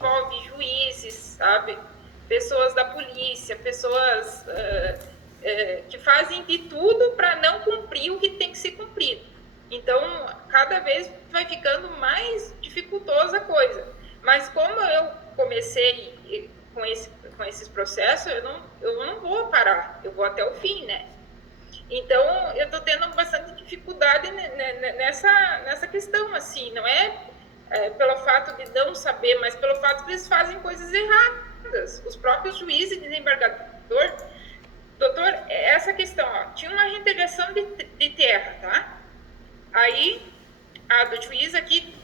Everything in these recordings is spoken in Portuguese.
envolve juízes, sabe? Pessoas da polícia, pessoas que fazem de tudo para não cumprir o que tem que ser cumprido. Então, cada vez vai ficando mais dificultosa a coisa. Mas como eu comecei com esses processos, eu não vou parar, eu vou até o fim, né? Então, eu estou tendo bastante dificuldade nessa questão, assim, não pelo fato de não saber, mas pelo fato de eles fazem coisas erradas. Os próprios juízes e desembargador, doutor, essa questão, ó, tinha uma reintegração de terra, tá? Aí, a do juiz aqui,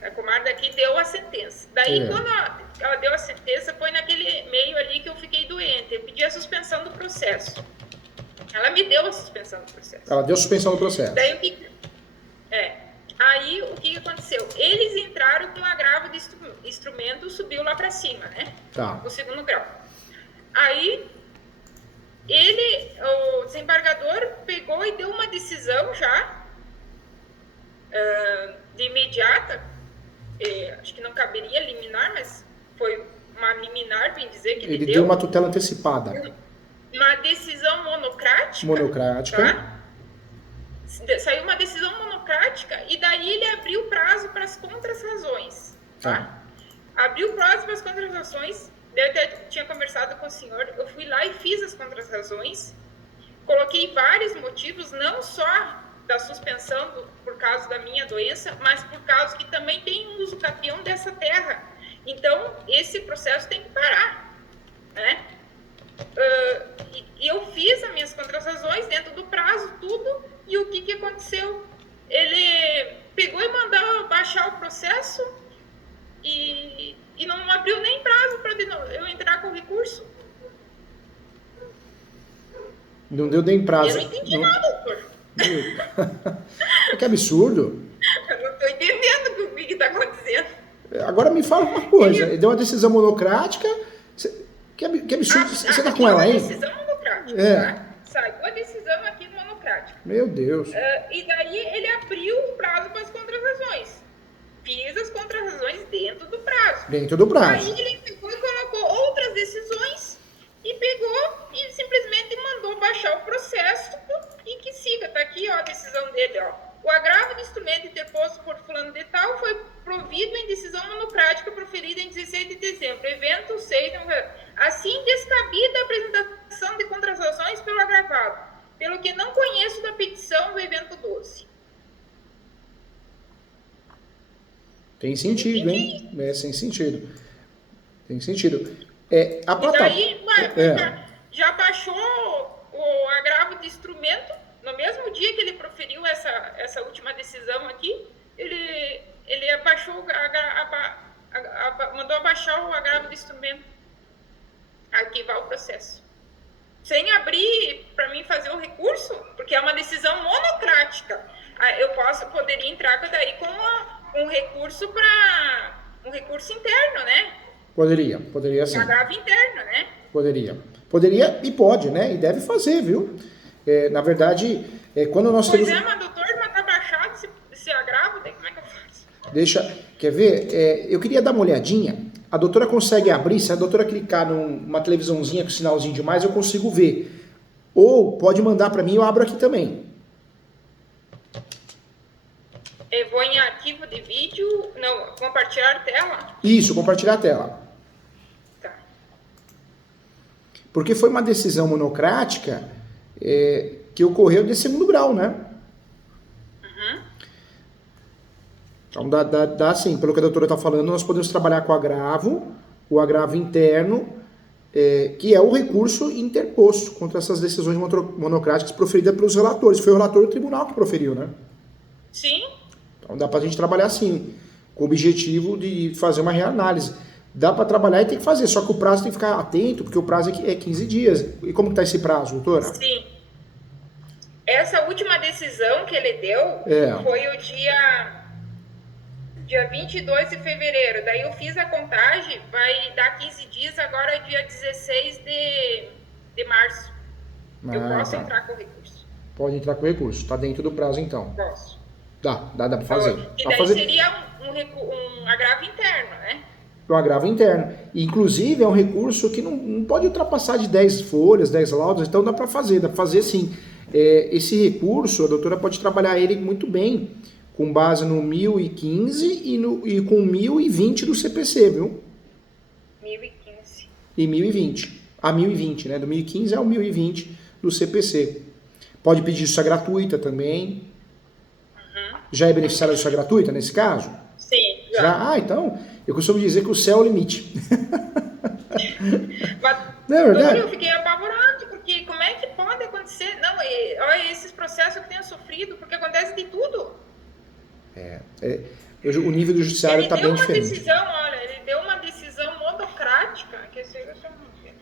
da comarca aqui, deu a sentença. Daí, quando ela deu a sentença, foi naquele meio ali que eu fiquei doente. Eu pedi a suspensão do processo. Ela me deu a suspensão do processo. Ela deu a suspensão do processo. Daí, aí, o que aconteceu? Eles entraram com um agravo de instrumento, subiu lá para cima, né? Tá. O segundo grau. Aí, o desembargador pegou e deu uma decisão já, de imediata, acho que não caberia liminar, mas foi uma liminar, bem dizer, que ele deu uma tutela antecipada. Uma decisão monocrática. Monocrática. Tá? Saiu uma decisão monocrática e daí ele abriu prazo para as contrarrazões. Tá? Abriu prazo para as contrarrazões. Eu até tinha conversado com o senhor, eu fui lá e fiz as contrarrazões, coloquei vários motivos, não só da suspensão por causa da minha doença, mas por causa que também tem um uso capião dessa terra. Então, esse processo tem que parar, né? E eu fiz as minhas contrarrazões dentro do prazo, tudo, e o que aconteceu? Ele pegou e mandou baixar o processo e não abriu nem prazo para eu entrar com o recurso. Não deu nem prazo. Eu não entendi nada, doutor. Que absurdo. Eu não estou entendendo o que está acontecendo. Agora me fala uma coisa. Ele deu uma decisão monocrática. Que absurdo. Você está com ela aí? Decisão monocrática. Tá? Saiu a decisão aqui monocrática. Meu Deus. E daí ele abriu o prazo para as contrarrazões. Fiz as contrarrazões dentro do prazo. Dentro do prazo. Aí ele pegou e colocou outras decisões e pegou e simplesmente mandou baixar o processo e que siga. Tá aqui, ó, a decisão dele, ó. O agravo de instrumento interposto por fulano de tal foi provido em decisão monocrática proferida em 16 de dezembro. Evento 6. Assim, descabida a apresentação de contrarrazões pelo agravado, pelo que não conheço da petição do evento 12. Tem sentido, hein? Sem sentido. Tem sentido. E daí, já baixou o agravo de instrumento, no mesmo dia que ele proferiu essa última decisão aqui, ele abaixou, mandou abaixar o agravo de instrumento, arquivar o processo. Sem abrir para mim fazer o recurso, porque é uma decisão monocrática. Eu poderia entrar daí com um recurso para um recurso interno, né? Poderia sim. Um agravo interno, né? Poderia e pode, né? E deve fazer, viu? Na verdade, quando nós temos... mas doutor, mas tá baixado esse agravo, daí como é que eu faço? Quer ver? Eu queria dar uma olhadinha. A doutora consegue abrir, se a doutora clicar numa televisãozinha com sinalzinho de mais, eu consigo ver. Ou pode mandar para mim, eu abro aqui também. Eu vou em arquivo de vídeo, não, compartilhar tela? Isso, compartilhar a tela. Tá. Porque foi uma decisão monocrática que ocorreu de segundo grau, né? Uhum. Então, dá assim, pelo que a doutora está falando, nós podemos trabalhar com o agravo interno, que é o recurso interposto contra essas decisões monocráticas proferidas pelos relatores. Foi o relator do tribunal que proferiu, né? Sim. Então, dá para a gente trabalhar assim, com o objetivo de fazer uma reanálise. Dá para trabalhar e tem que fazer, só que o prazo tem que ficar atento, porque o prazo é 15 dias. E como está esse prazo, doutora? Sim. Essa última decisão que ele deu foi o dia 22 de fevereiro. Daí eu fiz a contagem, vai dar 15 dias, agora é dia 16 de março. Eu posso entrar com recurso. Pode entrar com recurso, está dentro do prazo então. Posso. Dá para fazer. E daí seria um agravo interno, né? É um agravo interno. E, inclusive, é um recurso que não pode ultrapassar de 10 folhas, 10 laudos, então dá para fazer sim. Esse recurso, a doutora pode trabalhar ele muito bem, com base no 1015 e com 1020 do CPC, viu? 1015. E 1020. A 1020, né? Do 1015 ao 1020 do CPC. Pode pedir justiça gratuita também. Uhum. Já é beneficiário de justiça gratuita nesse caso? Sim, já. Ah, então, eu costumo dizer que o céu é o limite. Mas, Não é verdade? eu fiquei apavorado, porque como é que pode acontecer? Não, olha esses processos que eu tenho sofrido, porque acontece de tudo. O nível do judiciário está bem diferente. Ele deu uma decisão monocrática, que esse eu chamo de...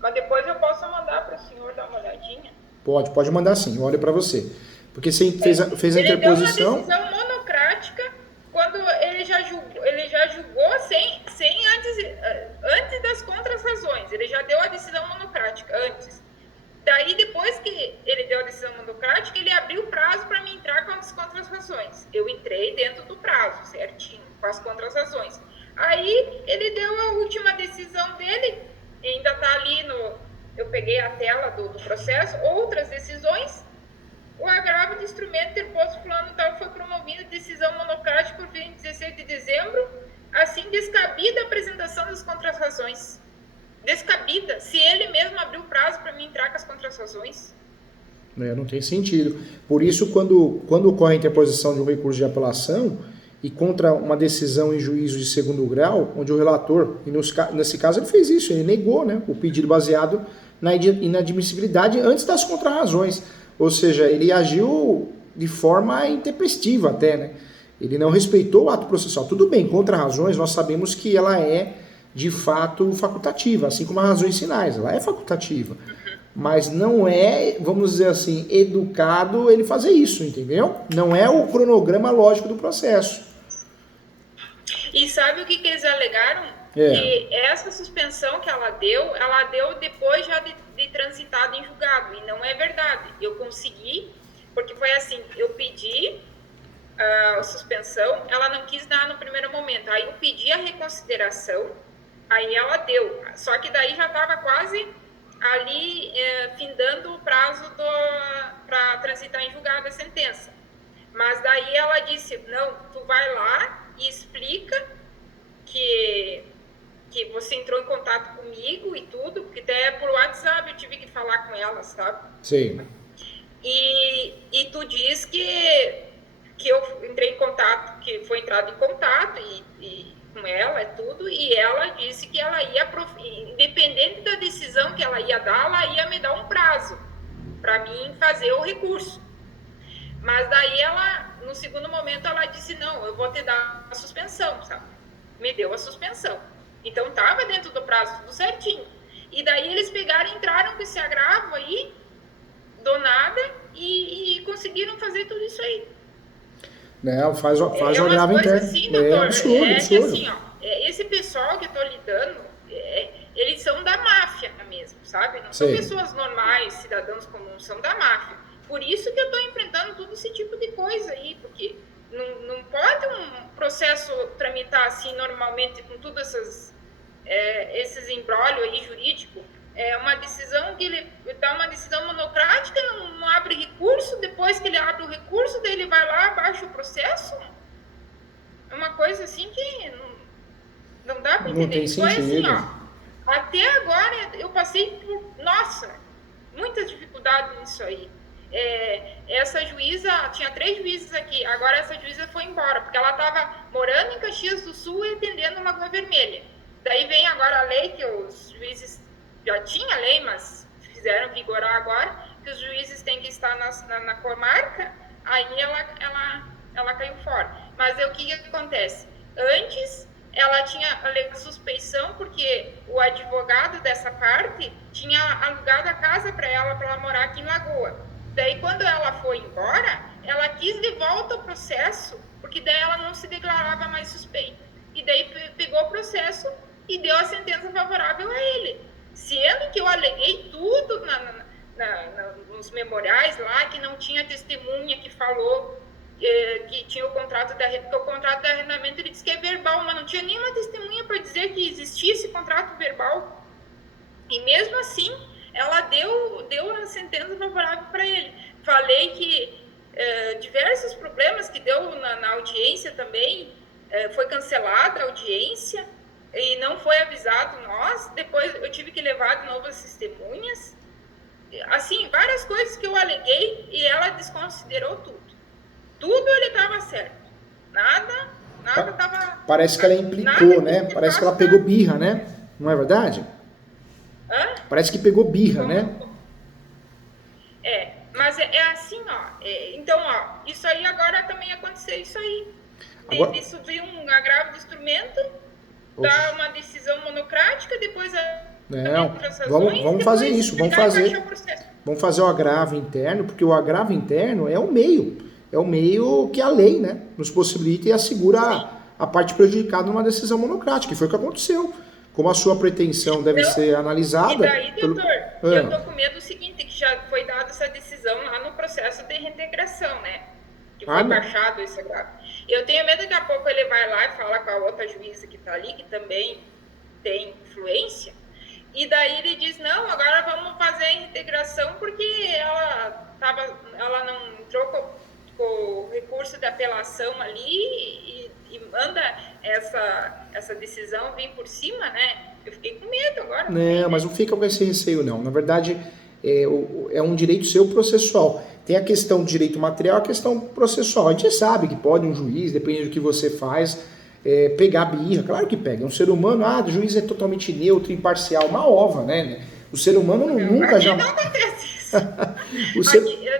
Mas depois eu posso mandar para o senhor dar uma olhadinha. Pode mandar sim, olha para você. Porque você fez a interposição... Ele deu uma decisão monocrática quando ele já julgou sem antes das contras-razões. Ele já deu a decisão monocrática antes. Daí, depois que ele deu a decisão monocrática, ele abriu o prazo para mim entrar com as contras-razões. Eu entrei dentro do prazo, certinho, com as contras-razões. Aí, ele deu a última decisão dele, ainda está ali eu peguei a tela do processo, outras decisões. O agravo de instrumento interposto fulano tal foi promovido, decisão monocrática por fim 16 de dezembro, assim descabida a apresentação das contras-razões. Descabida, se ele mesmo abriu o prazo para mim entrar com as contras-razões. Não tem sentido. Por isso, quando ocorre a interposição de um recurso de apelação e contra uma decisão em juízo de segundo grau, onde o relator, e nesse caso ele fez isso, ele negou, né, o pedido baseado na inadmissibilidade antes das contrarrazões. Ou seja, ele agiu de forma intempestiva até, né? Ele não respeitou o ato processual. Tudo bem, contrarrazões, nós sabemos que ela é, de fato, facultativa, assim como as razões finais, ela é facultativa. Mas não é, vamos dizer assim, educado ele fazer isso, entendeu? Não é o cronograma lógico do processo. E sabe o que eles alegaram? Que essa suspensão que ela deu depois já de transitado em julgado, e não é verdade. Eu consegui, porque foi assim, eu pedi a suspensão, ela não quis dar no primeiro momento, aí eu pedi a reconsideração, aí ela deu, só que daí já estava quase ali findando o prazo para transitar em julgado a sentença. Mas daí ela disse, não, tu vai lá e explica que você entrou em contato comigo e tudo, porque até por WhatsApp eu tive que falar com ela, sabe? Sim. E tu diz que eu entrei em contato, que foi entrado em contato e com ela e tudo, e ela disse que ela ia, independente da decisão que ela ia dar, ela ia me dar um prazo para mim fazer o recurso. Mas daí ela, no segundo momento, ela disse, não, eu vou te dar a suspensão, sabe? Me deu a suspensão. Então estava dentro do prazo, tudo certinho. E daí eles pegaram e entraram com esse agravo aí, do nada, e conseguiram fazer tudo isso aí. Não, faz o agravo interno. Assim, doutor, é absurdo. Que assim, ó, esse pessoal que eu tô lidando, eles são da máfia mesmo, sabe? Não são pessoas normais, cidadãos comuns, são da máfia. Por isso que eu tô enfrentando todo esse tipo de coisa aí, porque não pode um processo tramitar assim normalmente com todos esses embrólios aí jurídicos. É uma decisão que ele dá uma decisão monocrática, não abre recurso, depois que ele abre o recurso, daí ele vai lá, baixa o processo. É uma coisa assim que não dá para entender. Não tem sentido. Foi assim, ó, até agora eu passei por, nossa, muitas dificuldades nisso aí. Essa juíza, tinha 3 juízes aqui, agora essa juíza foi embora, porque ela estava morando em Caxias do Sul e atendendo Lagoa Vermelha. Daí vem agora a lei, que os juízes, já tinha lei, mas fizeram vigorar agora, que os juízes têm que estar na comarca, aí ela caiu fora. Mas o que acontece? Antes, ela tinha a suspeição, porque o advogado dessa parte tinha alugado a casa para ela morar aqui em Lagoa. Daí, quando ela foi embora, ela quis de volta o processo, porque daí ela não se declarava mais suspeita. E daí pegou o processo e deu a sentença favorável a ele. Sendo que eu aleguei tudo nos memoriais lá, que não tinha testemunha que falou que tinha o contrato de arrendamento, porque o contrato de arrendamento ele disse que é verbal, mas não tinha nenhuma testemunha existia esse contrato verbal. E mesmo assim, ela deu a sentença favorável para ele. Falei que diversos problemas que deu na audiência também, foi cancelada a audiência e não foi avisado nós. Depois eu tive que levar de novo as testemunhas. Assim, várias coisas que eu aleguei e ela desconsiderou tudo. Tudo ele estava certo. Nada estava... Parece que ela implicou, né? Parece que ela pegou birra, né? Não é verdade? Hã? Parece que pegou birra, né? Mas é assim, ó. Então, ó, isso aí agora também aconteceu isso aí. De subir um agravo de instrumento, dar uma decisão monocrática, depois não, vamos fazer isso, vamos fazer o agravo interno, porque o agravo interno é o meio que a lei, né, nos possibilita e assegura a parte prejudicada numa decisão monocrática, que foi o que aconteceu. Como a sua pretensão deve ser analisada... E daí, doutor, eu tô com medo do seguinte, que já foi dada essa decisão lá no processo de reintegração, né? Que foi baixado esse agravo. Eu tenho medo que daqui a pouco ele vai lá e fala com a outra juíza que tá ali, que também tem influência, e daí ele diz, não, agora vamos fazer a reintegração porque ela não entrou com o recurso de apelação ali e manda essa decisão vir por cima, né? Eu fiquei com medo agora. Não, mas não fica com esse receio, não. Na verdade, é um direito seu processual. Tem a questão do direito material e a questão processual. A gente sabe que pode um juiz, dependendo do que você faz, pegar birra. Claro que pega. É um ser humano, o juiz é totalmente neutro, imparcial. Uma ova, né? O ser humano nunca já... Não acontece isso.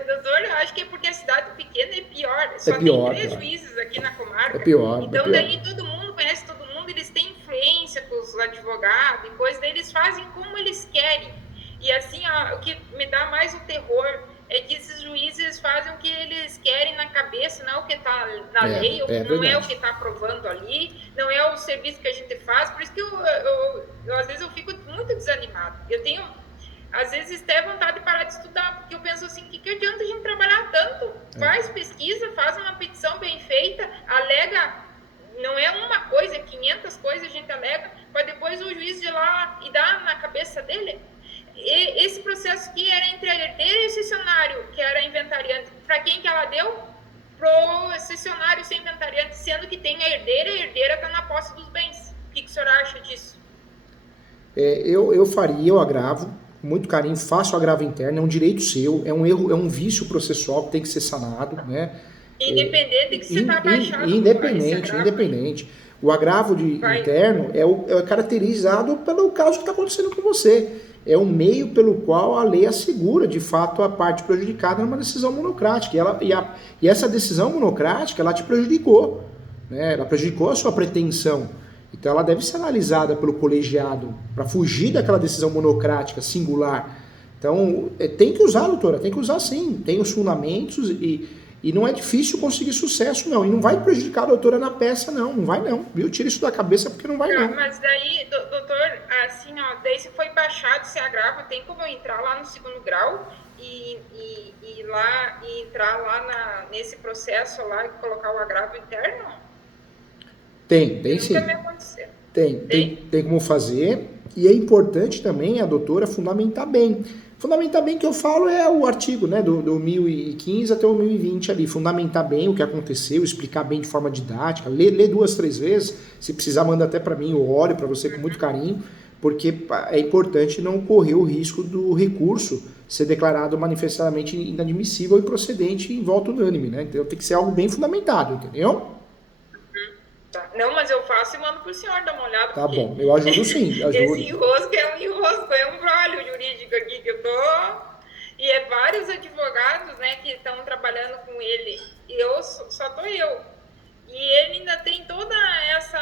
Doutor, eu acho que é porque a cidade pequena é pior. Só tem 3 juízes aqui na comarca. Então daí todo mundo conhece todo mundo, eles têm influência com os advogados e coisa, daí eles fazem como eles querem. E assim, o que me dá mais o terror é que esses juízes fazem o que eles querem na cabeça, não é o que está na lei, não é o que está aprovando ali, não é o serviço que a gente faz. Por isso que eu às vezes eu fico muito desanimado. Eu tenho, às vezes, até vontade de parar de estudar, porque eu penso assim, que adianta a gente trabalhar tanto? Faz pesquisa, faz uma petição bem feita, alega, não é uma coisa, 500 coisas a gente alega, para depois o juiz ir lá e dar na cabeça dele. Esse processo que era entre a herdeira e o cessionário, que era inventariante, para quem que ela deu? Pro cessionário ser inventariante, sendo que tem a herdeira está na posse dos bens. O que o senhor acha disso? Eu faria o agravo, com muito carinho, faço o agravo interno, é um direito seu, é um erro, é um vício processual que tem que ser sanado, né? Independente de que você está baixado. Independente. O agravo interno é caracterizado pelo caso que está acontecendo com você. É um meio pelo qual a lei assegura, de fato, a parte prejudicada numa decisão monocrática. E essa decisão monocrática, ela te prejudicou, né? Ela prejudicou a sua pretensão. Então ela deve ser analisada pelo colegiado para fugir daquela decisão monocrática, singular. Então tem que usar, doutora, tem que usar sim. Tem os fundamentos e não é difícil conseguir sucesso, não. E não vai prejudicar a doutora na peça, não vai não. Viu? Tira isso da cabeça porque não vai não. Mas daí, doutor, assim, daí se foi baixado esse agravo, tem como eu entrar lá no 2º grau e entrar lá nesse processo lá e colocar o agravo interno? Tem sim. Nunca me aconteceu. Tem como fazer. E é importante também a doutora fundamentar bem. Fundamentar bem que eu falo é o artigo, né, do 1015 até o 1020 ali. Fundamentar bem o que aconteceu, explicar bem de forma didática, ler 2, 3 vezes. Se precisar, manda até para mim, eu olho para você com muito carinho, porque é importante não correr o risco do recurso ser declarado manifestamente inadmissível e procedente em voto unânime, né? Então tem que ser algo bem fundamentado, entendeu? Não, mas eu faço e mando pro senhor dar uma olhada. Tá bom, eu ajudo sim. Esse enrosco é um brolho jurídico aqui que eu tô. E vários advogados, né, que estão trabalhando com ele. E só tô eu. E ele ainda tem toda essa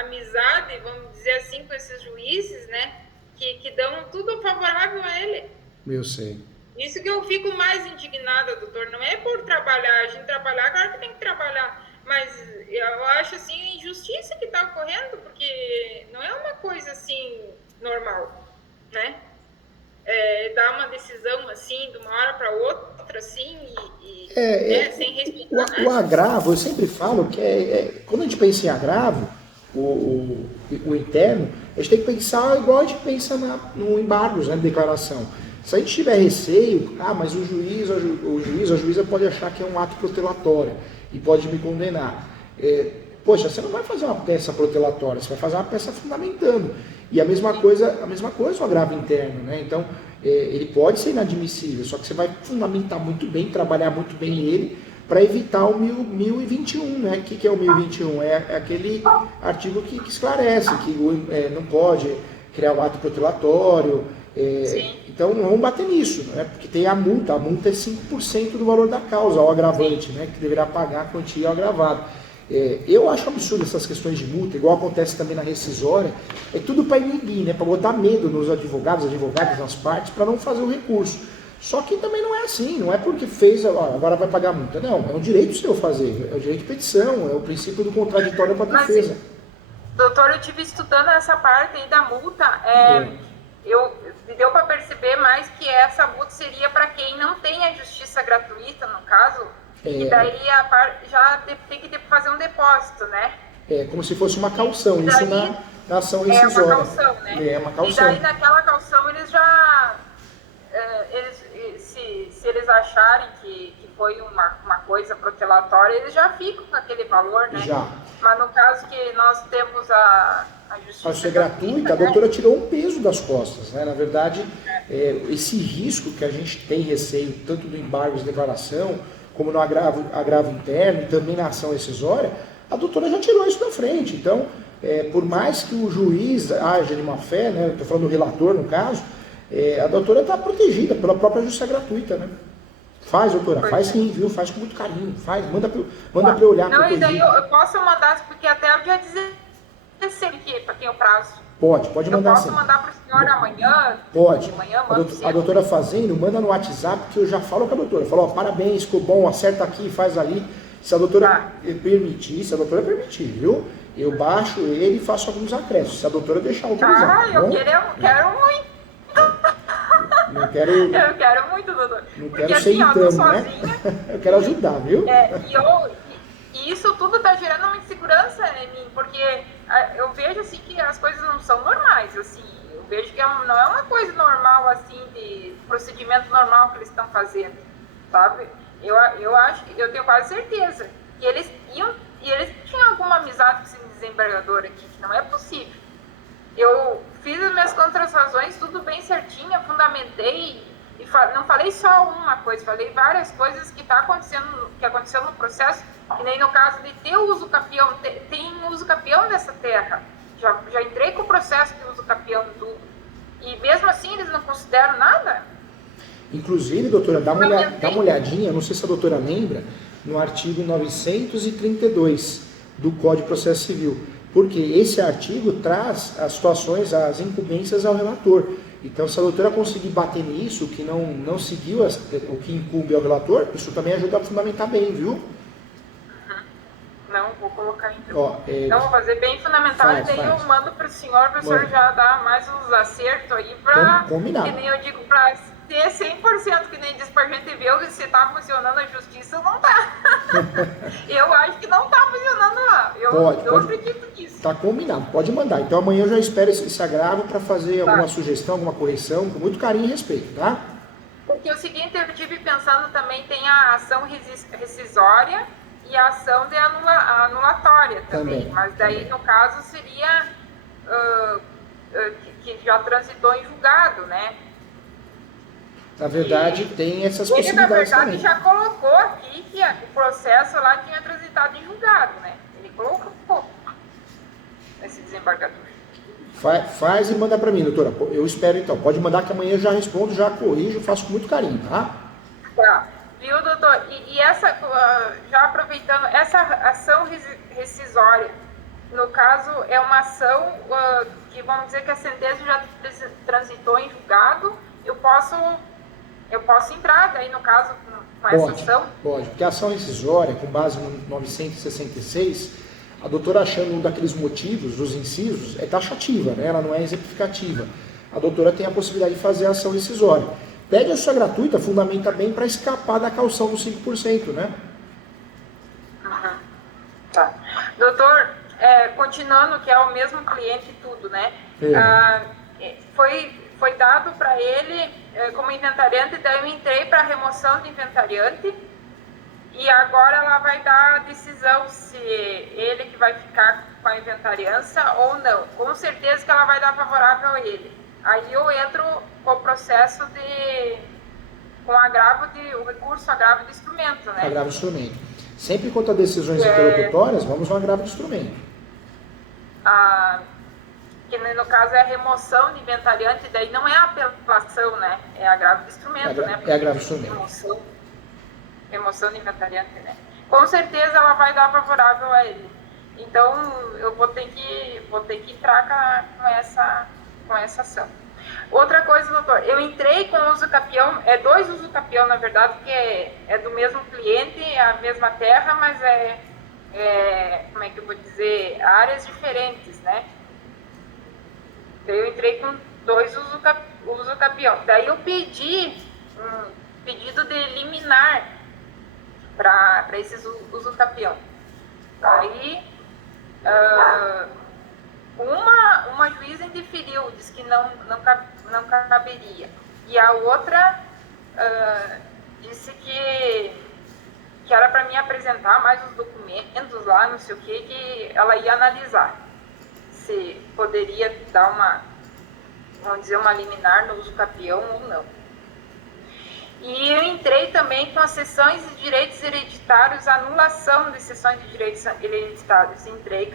amizade, vamos dizer assim, com esses juízes, né, que dão tudo favorável a ele. Eu sei. Isso que eu fico mais indignada, doutor. Não é por trabalhar, a gente trabalhar, claro que tem que trabalhar. Mas eu acho, assim, a injustiça que está ocorrendo, porque não é uma coisa, assim, normal, né? Dar uma decisão, assim, de uma hora para outra, assim, sem respeitar. O agravo, eu sempre falo que quando a gente pensa em agravo, o interno, A gente tem que pensar igual a gente pensa no embargos, né, de declaração. Se a gente tiver receio, mas o juiz, a juíza pode achar que é um ato protelatório e pode me condenar. Poxa, você não vai fazer uma peça protelatória, você vai fazer uma peça fundamentando. E a mesma coisa o agravo interno, né? Então, ele pode ser inadmissível, só que você vai fundamentar muito bem, trabalhar muito bem ele, para evitar o 1021, né? O que é o 1021? É aquele artigo que esclarece que não pode criar um ato protelatório. Então, vamos bater nisso, né? Porque tem a multa é 5% do valor da causa, ao agravante, né? Que deverá pagar a quantia ao agravado. Eu acho absurdo essas questões de multa, igual acontece também na rescisória, é tudo para inibir, né? Para botar medo nos advogadas, nas partes, para não fazer o recurso. Só que também não é assim, não é porque fez, agora vai pagar a multa. Não, é um direito seu fazer, é o direito de petição, é o princípio do contraditório para a defesa. Doutor, eu estive estudando essa parte aí da multa, deu para perceber mais que essa multa seria para quem não tem a justiça gratuita, no caso, e daí já tem que fazer um depósito, né? Como se fosse uma caução, daí, isso na ação rescisória. É uma caução, né? É uma caução. E daí naquela caução eles já... se eles acharem que foi uma coisa protelatória, eles já ficam com aquele valor, né? Já. Mas no caso que nós temos a justiça... Ao ser gratuita, a doutora tirou um peso das costas, né? Na verdade, esse risco que a gente tem receio, tanto do embargo de declaração, como no agravo interno e também na ação rescisória, a doutora já tirou isso da frente. Então, por mais que o juiz haja de má fé, né? Estou falando do relator no caso, a doutora está protegida pela própria justiça gratuita, né? Faz, doutora, faz sim, viu? Faz com muito carinho, faz, manda para eu olhar. Não, e daí eu posso mandar, porque até o dia 16 aqui, para quem é o prazo. Pode mandar. Eu posso mandar para o senhor amanhã? Pode. De manhã, a doutora fazendo, manda no WhatsApp, que eu já falo com a doutora. Falo, parabéns, ficou bom, acerta aqui, faz ali. Se a doutora permitir, viu? Eu baixo ele e faço alguns acréscimos. Se a doutora deixar autorizar. Eu quero muito. Não quero... Eu quero muito, doutor. Não porque quero assim, ser interno, né? Eu quero ajudar, viu? E isso tudo está gerando uma insegurança em mim, porque eu vejo assim que as coisas não são normais, assim. Eu vejo que não é uma coisa normal, assim, de procedimento normal que eles estão fazendo, sabe? Eu acho que, eu tenho quase certeza que eles tinham alguma amizade com esse desembargador aqui, que não é possível. Eu fiz as minhas contratações tudo bem certinho, fundamentei e não falei só uma coisa, falei várias coisas que aconteceu no processo, que nem no caso de ter uso capião, tem uso capião dessa terra, já entrei com o processo de uso capião e tudo, e mesmo assim eles não consideram nada. Inclusive, doutora, dá uma olhadinha, não sei se a doutora lembra, no artigo 932 do Código de Processo Civil, porque esse artigo traz as situações, as incumbências ao relator. Então, se a doutora conseguir bater nisso, que não seguiu o que incumbe ao relator, isso também ajuda a fundamentar bem, viu? Não, vou colocar então. Então, vou fazer bem fundamentado e daí eu mando para o senhor já dar mais uns acertos aí para, que nem eu digo, para ter 100%, que nem diz para a gente ver se está funcionando a justiça ou não está. Eu acho que não está funcionando lá. Eu acredito nisso. Está combinado, pode mandar. Então amanhã eu já espero esse agravo para fazer alguma sugestão, alguma correção, com muito carinho e respeito, tá? Porque o seguinte, eu estive pensando também, tem a ação rescisória e a ação de anulatória também. Mas daí, no caso, seria que já transitou em julgado, né? Na verdade, tem essas possibilidades também. Ele, na verdade, já colocou aqui que o processo lá tinha transitado em julgado, né? Ele colocou esse desembargador. Faz e manda para mim, doutora. Eu espero então. Pode mandar que amanhã eu já respondo, já corrijo, faço com muito carinho, tá? Tá. Viu, doutor? E essa, já aproveitando, essa ação rescisória, no caso, é uma ação que, vamos dizer que a sentença já transitou em julgado, eu posso entrar daí, no caso, com essa ação? Pode, porque a ação rescisória, com base no 966, a doutora achando um daqueles motivos, dos incisos, é taxativa, né? Ela não é exemplificativa. A doutora tem a possibilidade de fazer a ação rescisória. Pede a sua gratuita, fundamenta bem para escapar da caução dos 5%, né? Tá. Doutor, continuando, que é o mesmo cliente e tudo, né? É. Foi dado para ele como inventariante, daí eu entrei para remoção de inventariante e agora ela vai dar a decisão se ele que vai ficar com a inventariança ou não. Com certeza que ela vai dar favorável a ele. Aí eu entro com o processo com o recurso agravo de instrumento, né? Agravo de instrumento. Sempre quanto a decisões interlocutórias, vamos no agravo de instrumento. Que no caso é a remoção de inventariante, daí não é a apelação, né? É agravo de instrumento, né? É agravo de instrumento. Remoção de inventariante, né? Com certeza ela vai dar favorável a ele. Então eu vou ter que entrar com essa ação. Outra coisa, doutor, eu entrei com o uso capião, 2 uso capião, na verdade, porque é do mesmo cliente, é a mesma terra, mas como é que eu vou dizer, áreas diferentes, né? Eu entrei com 2 uso capião. Daí eu pedi um pedido de liminar para esses uso capião. Aí uma juíza indeferiu, disse que não caberia. E a outra disse que era para mim apresentar mais os documentos lá, não sei o que ela ia analisar. Se poderia dar uma liminar no uso capião ou não. E eu entrei também com as cessões de direitos hereditários, anulação de cessões de direitos hereditários. Entrei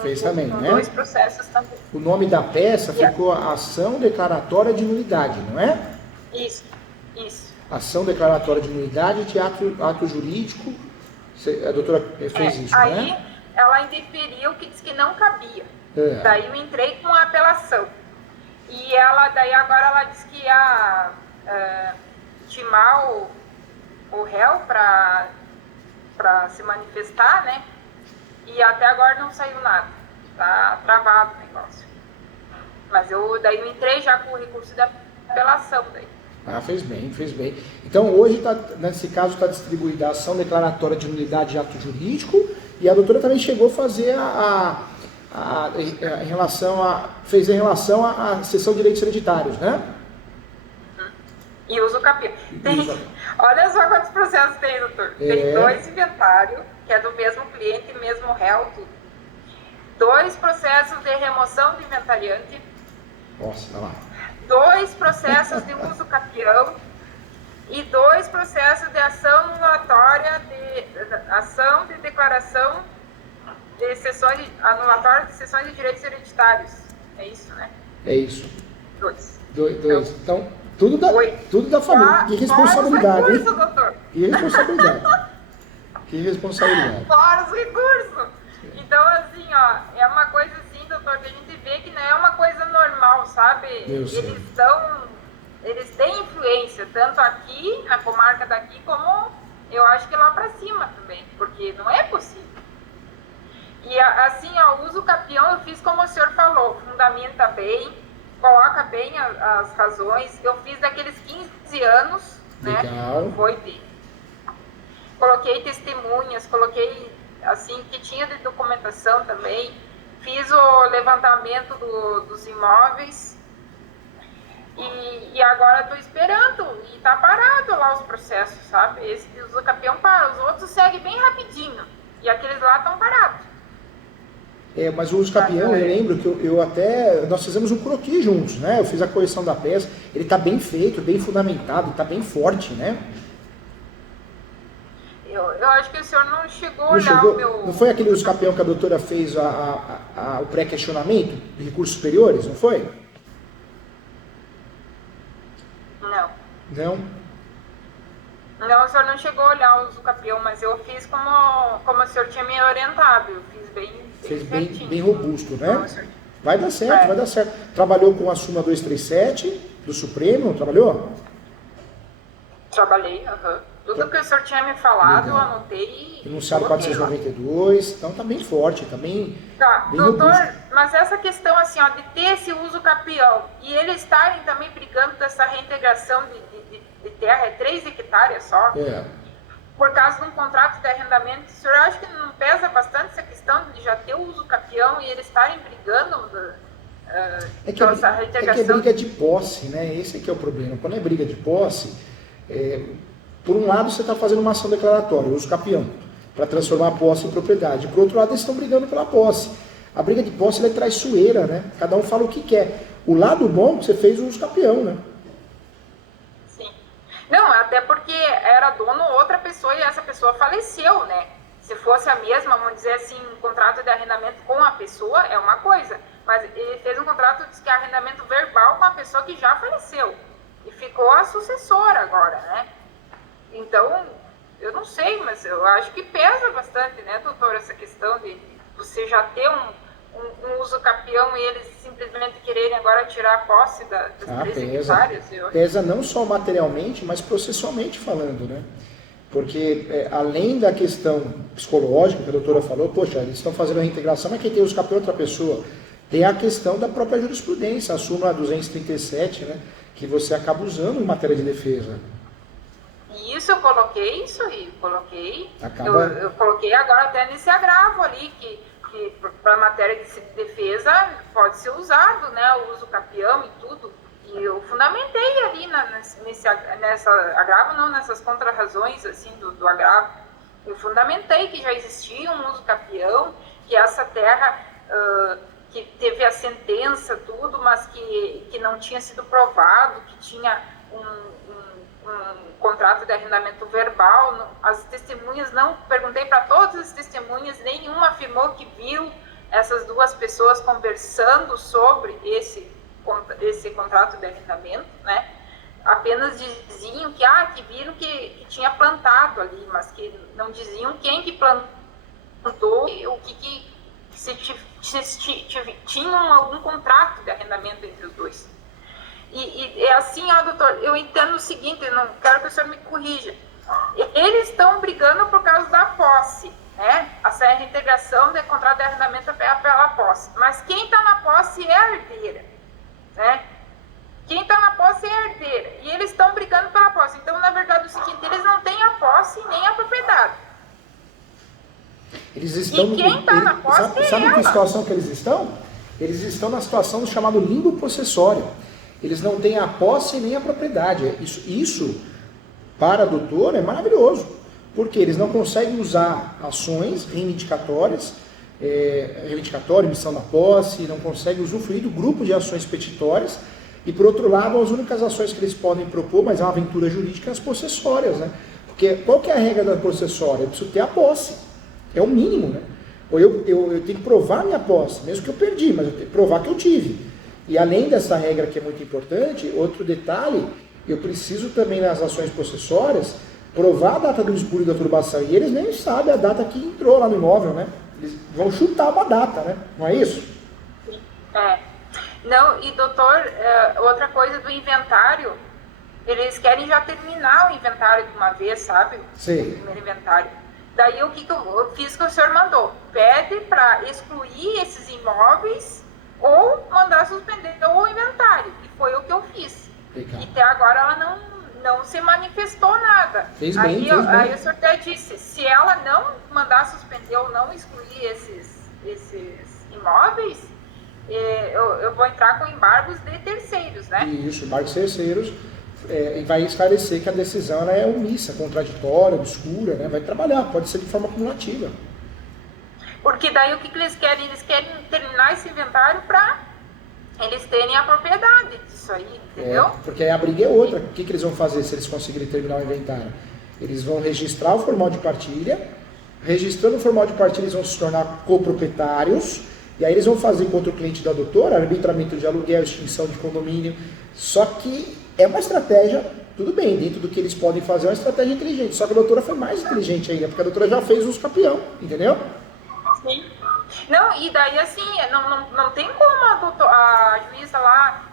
Fez também, né? 2 processos também. O nome da peça ficou Ação Declaratória de Nulidade, não é? Isso. Ação Declaratória de Nulidade de ato jurídico. A doutora fez isso, aí, né? Ela indeferiu, que disse que não cabia. Daí eu entrei com a apelação. E daí agora ela disse que ia intimar o réu para se manifestar, né? E até agora não saiu nada. Tá travado o negócio. Mas daí eu entrei já com o recurso da apelação daí. Fez bem. Então hoje, nesse caso, está distribuída a ação declaratória de nulidade de ato jurídico e a doutora também chegou a fazer fez em relação à cessão de direitos hereditários, né? E uso capião. Olha só quantos processos tem, doutor. Tem 2 inventários, que é do mesmo cliente, mesmo réu, tudo. 2 processos de remoção de inventariante. Nossa, vai lá. 2 processos de uso capião e 2 processos de ação anulatória ação de declaração de sessões anulatória de sessões de direitos hereditários. É isso, né? É isso. 2. Então, tudo da família. Que responsabilidade, hein? Doutor. Que responsabilidade. Fora os recursos. Então, assim, é uma coisa assim, doutor, que a gente vê que não é uma coisa normal, sabe? Eles têm influência, tanto aqui, na comarca daqui, como eu acho que lá para cima também, porque não é possível. E assim, o uso capião eu fiz como o senhor falou, fundamenta bem, coloca bem as razões. Eu fiz daqueles 15 anos, legal, né? Coloquei testemunhas, coloquei assim, que tinha de documentação também. Fiz o levantamento dos imóveis e agora estou esperando e está parado lá os processos, sabe? Esse de uso capião para, os outros seguem bem rapidinho e aqueles lá estão parados. Mas o uso capião, eu lembro que nós fizemos um croquis juntos, né? Eu fiz a correção da peça, ele está bem feito, bem fundamentado, está bem forte, né? Eu acho que o senhor não chegou a olhar o meu... Não foi aquele uso capião que a doutora fez o pré-questionamento de recursos superiores, não foi? Não. Não? Não, o senhor não chegou a olhar o uso capião, mas eu fiz como o senhor tinha me orientado, eu fiz bem robusto, né? Vai dar certo, vai dar certo. Trabalhou com a súmula 237 do Supremo, não trabalhou? Trabalhei, Tudo que o senhor tinha me falado, legal, eu anotei. Enunciado 492, então tá bem forte, tá bem. Tá, bem doutor, robusto. Mas essa questão assim, de ter esse uso capião e eles estarem também brigando dessa reintegração de terra, 3 hectares só. por causa de um contrato de arrendamento, o senhor acha que não pesa bastante essa questão de já ter o uso capião e eles estarem brigando é que é briga de posse, né? Esse aqui é o problema. Quando é briga de posse, por um lado você está fazendo uma ação declaratória, uso capião, para transformar a posse em propriedade. Por outro lado, eles estão brigando pela posse. A briga de posse é traiçoeira, né? Cada um fala o que quer. O lado bom é que você fez o uso capião, né? Sim. Não, até porque era dono outra pessoa e essa pessoa faleceu, né? Se fosse a mesma, vamos dizer assim, um contrato de arrendamento com a pessoa é uma coisa, mas ele fez um contrato de arrendamento verbal com a pessoa que já faleceu e ficou a sucessora agora, né? Então, eu não sei, mas eu acho que pesa bastante, né, doutor, essa questão de você já ter um uso capião e eles simplesmente quererem agora tirar a posse das 3 hectares. Pesa não só materialmente, mas processualmente falando, né? Porque além da questão psicológica que a doutora falou, poxa, eles estão fazendo a reintegração, mas quem tem uso capião é outra pessoa. Tem a questão da própria jurisprudência, a súmula 237, né, que você acaba usando em matéria de defesa. Isso, eu coloquei isso e coloquei. Eu coloquei agora até nesse agravo ali, que para matéria de defesa pode ser usado, né, o uso capião e tudo. E eu fundamentei ali nessa agravo, não, nessas contrarrazões assim, do agravo. Eu fundamentei que já existia um uso capião, que essa terra, que teve a sentença, tudo, mas que não tinha sido provado, que tinha um contrato de arrendamento verbal. As testemunhas, não perguntei para todas as testemunhas, nenhuma afirmou que viu essas duas pessoas conversando sobre esse contrato de arrendamento, né? Apenas diziam que viram que tinha plantado ali, mas que não diziam quem que plantou, o se tinham algum contrato de arrendamento entre os dois. E é assim, doutor, eu entendo o seguinte, eu não quero que o senhor me corrija. Eles estão brigando por causa da posse, né? Essa reintegração de contrato de arrendamento pela posse. Mas quem está na posse é a herdeira, né? Quem está na posse é a herdeira. E eles estão brigando pela posse. Então, na verdade, é o seguinte, eles não têm a posse nem a propriedade. Eles estão, e quem está na posse sabe que situação que eles estão? Eles estão na situação do chamado limbo possessório. Eles não têm a posse nem a propriedade. Isso para a doutora, é maravilhoso. Porque eles não conseguem usar ações reivindicatórias, emissão da posse, não conseguem usufruir do grupo de ações petitórias. E, por outro lado, as únicas ações que eles podem propor, mas é uma aventura jurídica, as possessórias, né? Porque qual que é a regra da possessória? Eu preciso ter a posse. É o mínimo, né? Ou eu tenho que provar a minha posse, mesmo que eu perdi, mas eu tenho que provar que eu tive. E além dessa regra que é muito importante, outro detalhe, eu preciso também nas ações possessórias provar a data do expurgo e da turbação. E eles nem sabem a data que entrou lá no imóvel, né? Eles vão chutar uma data, né? Não é isso? Não, e doutor, outra coisa do inventário, eles querem já terminar o inventário de uma vez, sabe? Sim. O primeiro inventário. Daí o que eu fiz que o senhor mandou? Pede para excluir esses imóveis ou mandar suspender o inventário. E foi o que eu fiz. Legal. E até agora ela não se manifestou nada. Fez bem. Aí o senhor até disse, se ela não mandar suspender ou não excluir esses imóveis, eu vou entrar com embargos de terceiros, né? Isso, embargos terceiros. E vai esclarecer que a decisão ela é omissa, contraditória, obscura, né? Vai trabalhar, pode ser de forma cumulativa. Porque daí o que eles querem? Eles querem terminar esse inventário para eles terem a propriedade disso aí, entendeu? Porque aí a briga é outra. O que eles vão fazer se eles conseguirem terminar o inventário? Eles vão registrar o formal de partilha, registrando o formal de partilha eles vão se tornar coproprietários, e aí eles vão fazer contra o cliente da doutora arbitramento de aluguel, extinção de condomínio, só que é uma estratégia, tudo bem, dentro do que eles podem fazer, é uma estratégia inteligente. Só que a doutora foi mais inteligente ainda, porque a doutora já fez os campeão, entendeu? Sim. Não, e daí assim, não tem como a juíza lá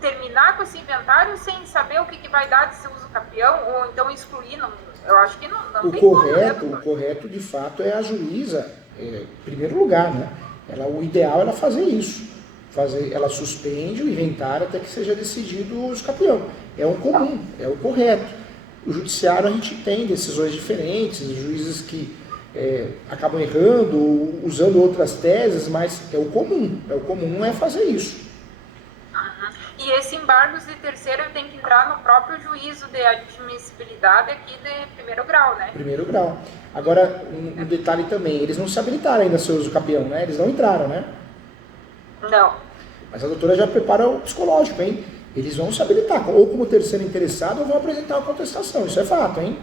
terminar com esse inventário sem saber o que vai dar de seu uso campeão, ou então excluir, eu acho que não tem como, né, o correto, de fato, é a juíza, em primeiro lugar, né? O ideal é ela fazer isso. Ela suspende o inventário até que seja decidido o campeão. É o comum, é o correto. o judiciário a gente tem decisões diferentes, juízes que acabam errando, usando outras teses, mas é o comum é fazer isso. E esse embargos de terceiro tem que entrar no próprio juízo de admissibilidade aqui de primeiro grau, né? Primeiro grau. Agora, um detalhe também, eles não se habilitaram ainda a ser uso capião, né? Eles não entraram, né? Não. Mas a doutora já prepara o psicológico, hein? Eles vão se habilitar, ou como terceiro interessado, ou vão apresentar uma contestação, isso é fato, hein?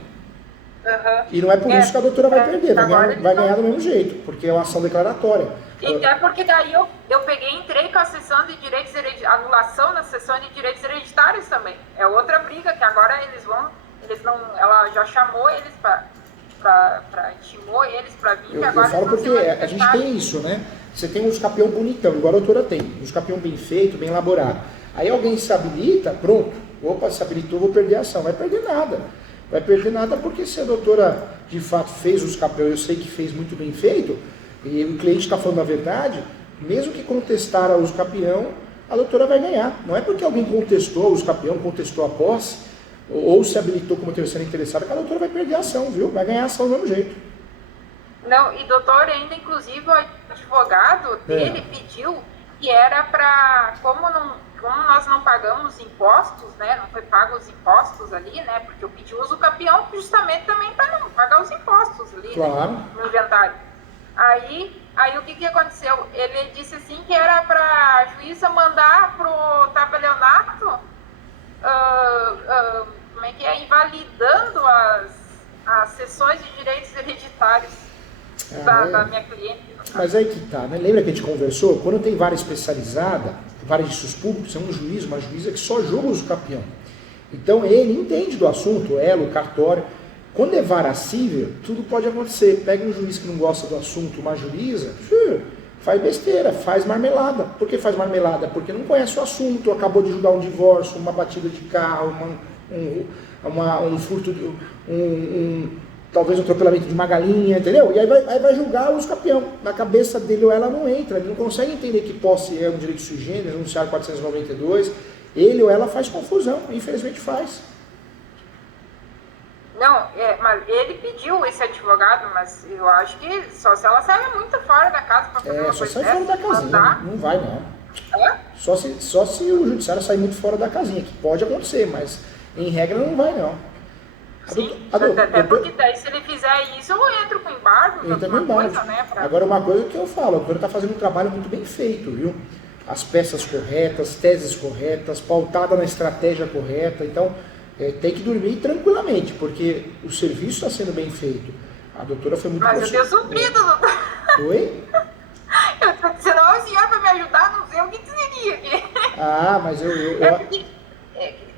Uhum. E não é por isso que a doutora vai perder, vai ganhar do mesmo jeito, porque é uma ação declaratória. E até porque daí eu entrei com a sessão de direitos hereditários, anulação na sessão de direitos hereditários também. É outra briga que agora ela já chamou eles intimou eles para vir. Eu falo porque a gente tem isso, né? Você tem um uso capião bonitão, igual a doutora tem, um uso capião bem feito, bem elaborado. Aí alguém se habilita, pronto, opa, se habilitou, vou perder a ação. Vai perder nada. Vai perder nada porque se a doutora de fato fez os capião, eu sei que fez muito bem feito, e o cliente está falando a verdade, mesmo que contestar a uso capião, a doutora vai ganhar. Não é porque alguém contestou o uso capião, contestou a posse, ou se habilitou como terceira interessada, que a doutora vai perder a ação, viu? Vai ganhar a ação do mesmo jeito. Não, e doutor, ainda inclusive o advogado dele pediu que era para, como nós não pagamos impostos, né, não foi pago os impostos ali, né, porque eu pedi uso capião justamente também para não pagar os impostos ali, claro, né, no inventário. Aí o que aconteceu? Ele disse assim que era para a juíza mandar pro tabelionato, como é que é, invalidando as sessões de direitos hereditários da minha cliente. Mas aí que tá, né? Lembra que a gente conversou? Quando tem vara especializada, vara de registros públicos, é um juiz, uma juíza que só julga o uso capião. Então ele entende do assunto, ela, o cartório. Quando é vara civil, tudo pode acontecer. Pega um juiz que não gosta do assunto, uma juíza, faz besteira, faz marmelada. Por que faz marmelada? Porque não conhece o assunto, acabou de julgar um divórcio, uma batida de carro, um furto, talvez um atropelamento de uma galinha, entendeu? E aí vai julgar o uso capião. Na cabeça dele ou ela não entra, ele não consegue entender que posse é um direito sui generis, anunciado 492. Ele ou ela faz confusão, infelizmente faz. Não, mas ele pediu esse advogado, mas eu acho que só se ela sair muito fora da casa para fazer uma coisa só sai fora da casinha, não vai não. Só se o judiciário sair muito fora da casinha, que pode acontecer, mas em regra não vai não. Até porque daí, se ele fizer isso, eu entro com embargo. Né, Agora uma coisa que eu falo, o doutor está fazendo um trabalho muito bem feito, viu? As peças corretas, teses corretas, pautada na estratégia correta, então tem que dormir tranquilamente, porque o serviço está sendo bem feito. A doutora foi muito... Mas eu tenho suprido, doutor. Oi? Se não, o senhor para me ajudar, não sei o que seria aqui. Mas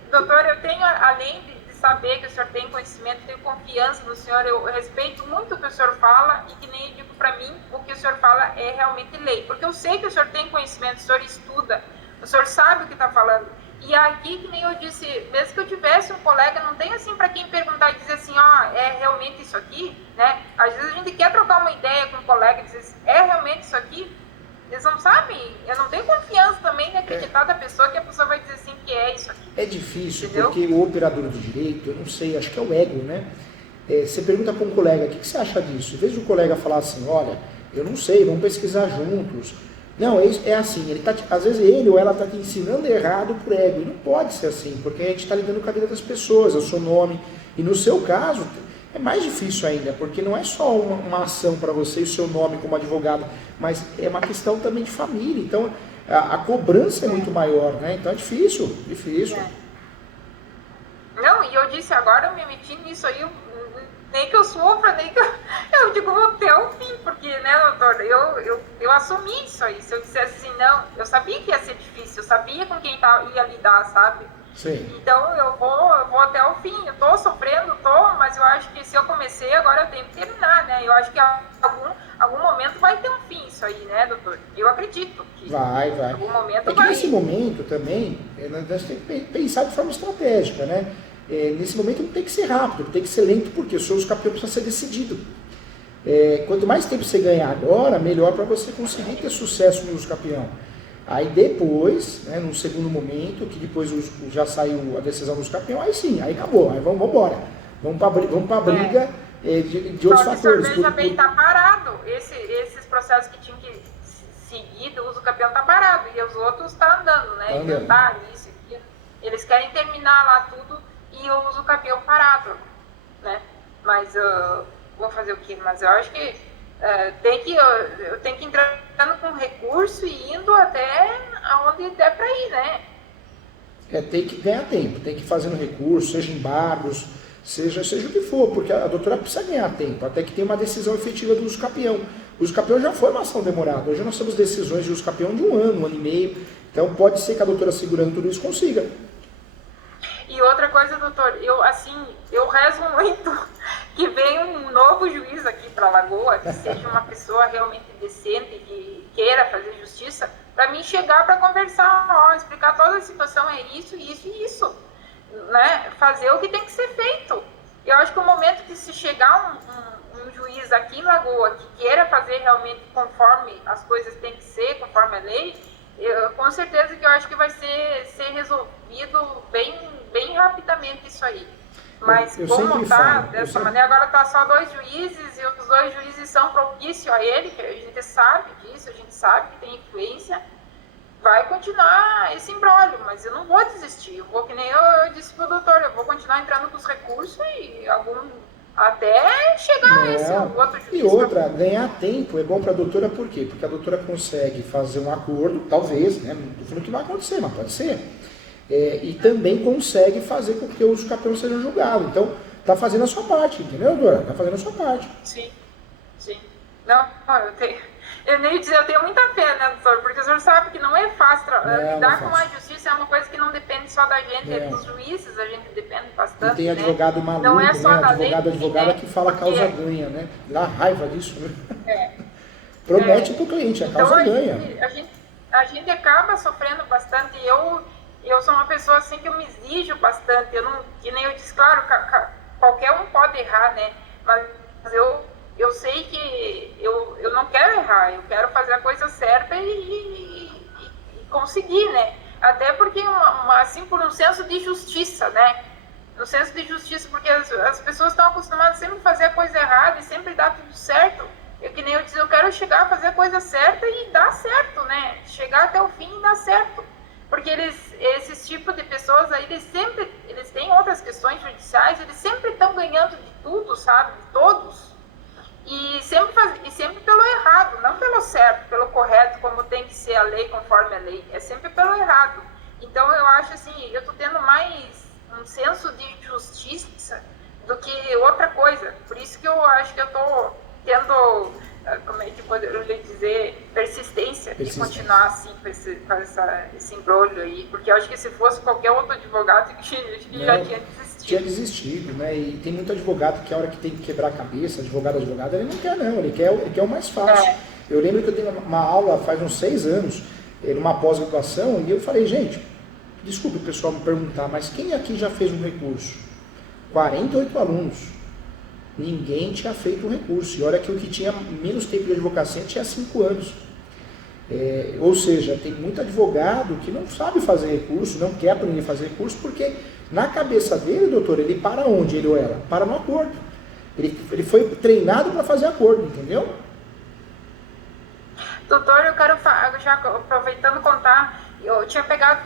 doutor, eu tenho, além de saber que o senhor tem conhecimento, tenho confiança no senhor, eu respeito muito o que o senhor fala e que nem eu digo para mim, o que o senhor fala é realmente lei, porque eu sei que o senhor tem conhecimento, o senhor estuda, o senhor sabe o que está falando. E aqui, que nem eu disse, mesmo que eu tivesse um colega, não tem assim para quem perguntar e dizer assim, é realmente isso aqui, né? Às vezes a gente quer trocar uma ideia com um colega e dizer assim, é realmente isso aqui? Eles não sabem, eu não tenho confiança também em acreditar da pessoa que a pessoa vai dizer assim que é isso aqui. É difícil, entendeu? Porque o operador do direito, eu não sei, acho que é o ego, né? Você pergunta para um colega, o que você acha disso? Em vez de o colega falar assim, olha, eu não sei, vamos pesquisar juntos. Não, é assim, às vezes ele ou ela está te ensinando errado por ego, e não pode ser assim, porque a gente está lidando com a vida das pessoas, é o seu nome, e no seu caso é mais difícil ainda, porque não é só uma ação para você e o seu nome como advogado, mas é uma questão também de família, então a cobrança é muito maior, né? Então é difícil. Não, e eu disse agora, eu me meti nisso aí, nem que eu sofra, nem que eu digo até o fim, porque, né, doutor, eu assumi isso aí. Se eu dissesse assim, não, eu sabia que ia ser difícil, eu sabia com quem ia lidar, sabe? Sim. Então eu vou até o fim, eu tô sofrendo, mas eu acho que se eu comecei, agora eu tenho que terminar, né? Eu acho que algum momento vai ter um fim isso aí, né, doutor? Eu acredito que vai. Em algum momento vai. Nesse momento também, nós temos que pensar de forma estratégica, né? Nesse momento não tem que ser rápido, tem que ser lento, porque o seu uso capião precisa ser decidido. Quanto mais tempo você ganhar agora, melhor para você conseguir ter sucesso no uso capião. Aí depois, né, num segundo momento, que depois já saiu a decisão do uso capião, aí sim, aí acabou, aí vamos embora. Vamos para a briga de outros Só que fatores. veja bem, está parado. Esses processos que tinham que seguir do uso campeão está parado. E os outros estão andando, né? Tá andando. Inventar isso, aquilo. Eles querem terminar lá tudo e o uso campeão parado, né? Mas vou fazer o quê? Mas eu acho que eu tenho que ir entrando com recurso e indo até aonde der para ir, né? Tem que ganhar tempo, tem que ir fazendo recurso, seja embargos, seja o que for, porque a doutora precisa ganhar tempo, até que tenha uma decisão efetiva do uso capião. O uso capião já foi uma ação demorada, hoje nós temos decisões de uso capião de um ano e meio, então pode ser que a doutora segurando tudo isso consiga. E outra coisa, doutor, eu rezo muito que venha um novo juiz aqui para Lagoa, que seja uma pessoa realmente decente, que queira fazer justiça, para mim chegar para conversar, explicar toda a situação, é isso, isso e isso, né? Fazer o que tem que ser feito. Eu acho que o momento que se chegar um juiz aqui em Lagoa que queira fazer realmente conforme as coisas têm que ser, conforme a lei, com certeza que eu acho que vai ser resolvido bem rapidamente isso aí. Mas como está dessa maneira, agora está só 2 juízes e os 2 juízes são propícios a ele, que a gente sabe disso, a gente sabe que tem influência, vai continuar esse imbróglio, mas eu não vou desistir, eu vou, que nem eu disse para o doutor, eu vou continuar entrando com os recursos e até chegar a esse outro juiz. E outra, ganhar tempo é bom para a doutora por quê? Porque a doutora consegue fazer um acordo, talvez, né? Não estou falando que vai acontecer, mas pode ser. E também consegue fazer com que os campeões sejam julgados. Então, está fazendo a sua parte, entendeu, doutora? Está fazendo a sua parte. Sim. Não, eu nem dizer, eu tenho muita fé, né, doutor? Porque o senhor sabe que não é fácil. Lidar com a justiça é uma coisa que não depende só da gente, é dos juízes, a gente depende bastante. E tem advogado maluco, não é só né? Da Advogada lei, que fala causa ganha, né? Dá raiva disso, né? Promete para o cliente, a causa ganha. A gente acaba sofrendo bastante. Eu sou uma pessoa assim que eu me exijo bastante. Que nem eu disse, claro, qualquer um pode errar, né? Mas eu sei que eu não quero errar, eu quero fazer a coisa certa e conseguir, né? Até porque, assim, por um senso de justiça, né? No senso de justiça, porque as pessoas estão acostumadas sempre a fazer a coisa errada e sempre dá tudo certo. Que nem eu disse, eu quero chegar a fazer a coisa certa e dar certo, né? Chegar até o fim e dar certo. Porque esses tipos de pessoas aí, eles têm outras questões judiciais, eles sempre estão ganhando de tudo, sabe? De todos. E sempre pelo errado, não pelo certo, pelo correto, como tem que ser a lei, conforme a lei. É sempre pelo errado. Então, eu acho assim, eu estou tendo mais um senso de justiça do que outra coisa. Por isso que eu acho que eu estou tendo, como é que poderia dizer, persistência de continuar assim com esse embrolho aí. Porque eu acho que se fosse qualquer outro advogado, já tinha desistido. Tinha desistido, né? E tem muito advogado que a hora que tem que quebrar a cabeça, advogado, ele não quer não, ele quer o mais fácil. Eu lembro que eu dei uma aula faz uns 6 anos, numa pós-graduação, e eu falei, gente, desculpe o pessoal me perguntar, mas quem aqui já fez um recurso? 48 alunos. Ninguém tinha feito um recurso. E olha que o que tinha menos tempo de advocacia tinha 5 anos. Ou seja, tem muito advogado que não sabe fazer recurso, não quer aprender a fazer recurso, porque na cabeça dele, doutor, ele para onde ele ou ela? Para no acordo. Ele foi treinado para fazer acordo, entendeu? Doutor, eu quero, já aproveitando contar, eu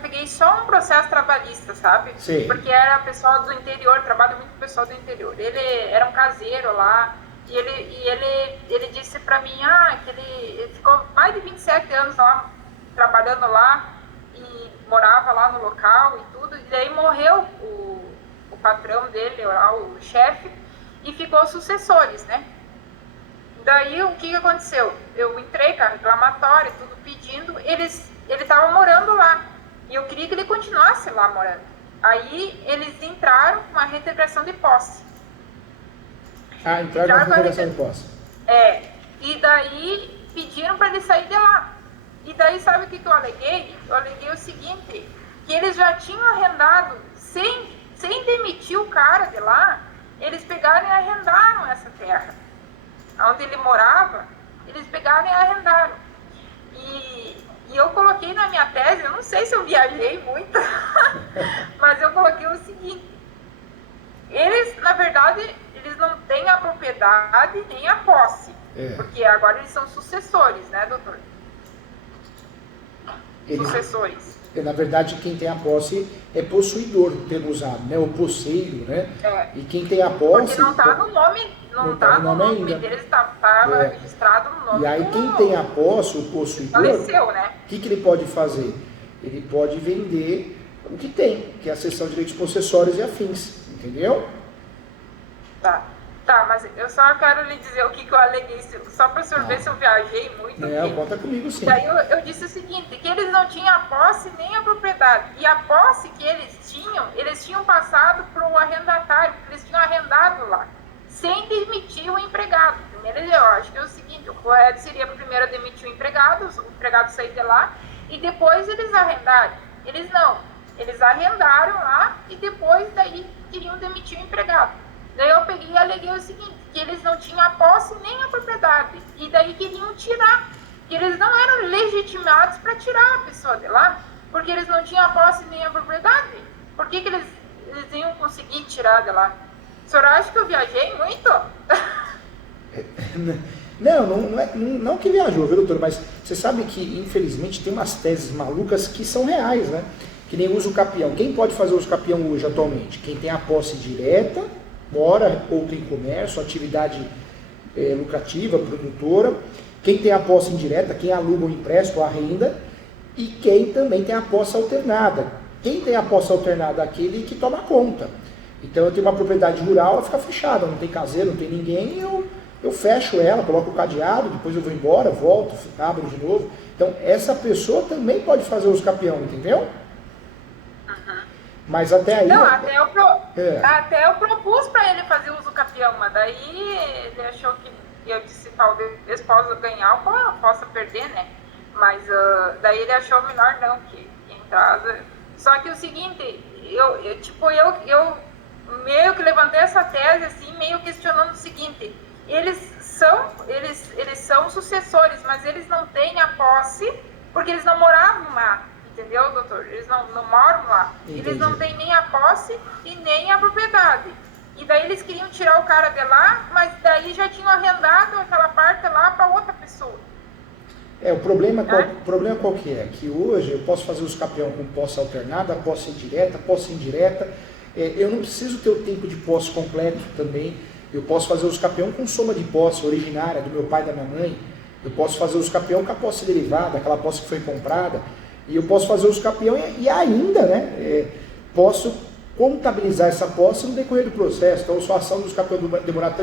peguei só um processo trabalhista, sabe? Sim. Porque era pessoal do interior, trabalho muito com pessoal do interior. Ele era um caseiro lá, e ele disse pra mim, que ele ficou mais de 27 anos lá, trabalhando lá, e morava lá no local e tudo, e daí morreu o patrão dele, o chefe, e ficou sucessores, né? Daí, o que aconteceu? Eu entrei com a reclamatória, tudo pedindo, ele estava morando lá, e eu queria que ele continuasse lá morando. Aí, eles entraram com uma reintegração de posse. Entraram com a reintegração de posse. E daí, pediram para ele sair de lá. E daí, sabe o que eu aleguei? Eu aleguei o seguinte, que eles já tinham arrendado, sem demitir o cara de lá, eles pegaram e arrendaram essa terra. Onde ele morava, eles pegaram e arrendaram. E eu coloquei na minha tese, eu não sei se eu viajei muito, mas eu coloquei o seguinte, eles, na verdade, propriedade nem a posse. Porque agora eles são sucessores, né, doutor? Sucessores. Na verdade, quem tem a posse é possuidor, temos usado, né? O posseiro, né? E quem tem a posse... Porque não está no nome, não tá no nome deles, estava registrado no nome. E aí quem tem a posse, o possuidor, faleceu, né? O que ele pode fazer? Ele pode vender o que tem, que é a cessão de direitos possessórios e afins, entendeu? Tá, mas eu só quero lhe dizer o que eu aleguei, só para o senhor ver se eu viajei muito. Conta comigo sim. Daí eu disse o seguinte, que eles não tinham a posse nem a propriedade. E a posse que eles tinham passado para o arrendatário, porque eles tinham arrendado lá, sem demitir o empregado. Primeiro, eu acho que é o seguinte, o correto seria primeiro demitir o empregado sair de lá, e depois eles arrendarem. Eles não, eles arrendaram lá e depois daí queriam demitir o empregado. Daí eu peguei e aleguei o seguinte, que eles não tinham a posse nem a propriedade, e daí queriam tirar, que eles não eram legitimados para tirar a pessoa de lá, porque eles não tinham a posse nem a propriedade. Por que eles iam conseguir tirar de lá? O senhor acha que eu viajei muito? Não que viajou, viu, doutor? Mas você sabe que, infelizmente, tem umas teses malucas que são reais, né? Que nem uso capião. Quem pode fazer uso capião hoje, atualmente? Quem tem a posse direta, mora ou tem comércio, atividade lucrativa, produtora. Quem tem a posse indireta, quem aluga ou empresta ou arrenda. E quem também tem a posse alternada. Quem tem a posse alternada é aquele que toma conta. Então eu tenho uma propriedade rural, ela fica fechada, não tem caseiro, não tem ninguém, eu fecho ela, coloco o cadeado, depois eu vou embora, volto, abro de novo. Então essa pessoa também pode fazer uso capião, entendeu? Mas até aí... Não, até eu propus para ele fazer uso capião, mas daí ele achou que eu disse talvez possa ganhar ou possa perder, né? Mas daí ele achou melhor não, que em casa... Só que o seguinte, eu meio que levantei essa tese assim, meio questionando o seguinte, eles são sucessores, mas eles não têm a posse porque eles não moravam lá, entendeu, doutor? Eles não moram lá. Entendi. Eles não têm nem a posse e nem a propriedade. E daí eles queriam tirar o cara de lá, mas daí já tinham arrendado aquela parte lá para outra pessoa. O problema qual que é? Que hoje eu posso fazer uso capião com posse alternada, posse direta, posse indireta. Eu não preciso ter o tempo de posse completo também. Eu posso fazer uso capião com soma de posse originária do meu pai e da minha mãe. Eu posso fazer uso capião com a posse derivada, aquela posse que foi comprada. E eu posso fazer uso capião e ainda, né, posso contabilizar essa posse no decorrer do processo. Então, se a ação do uso capião demorar 3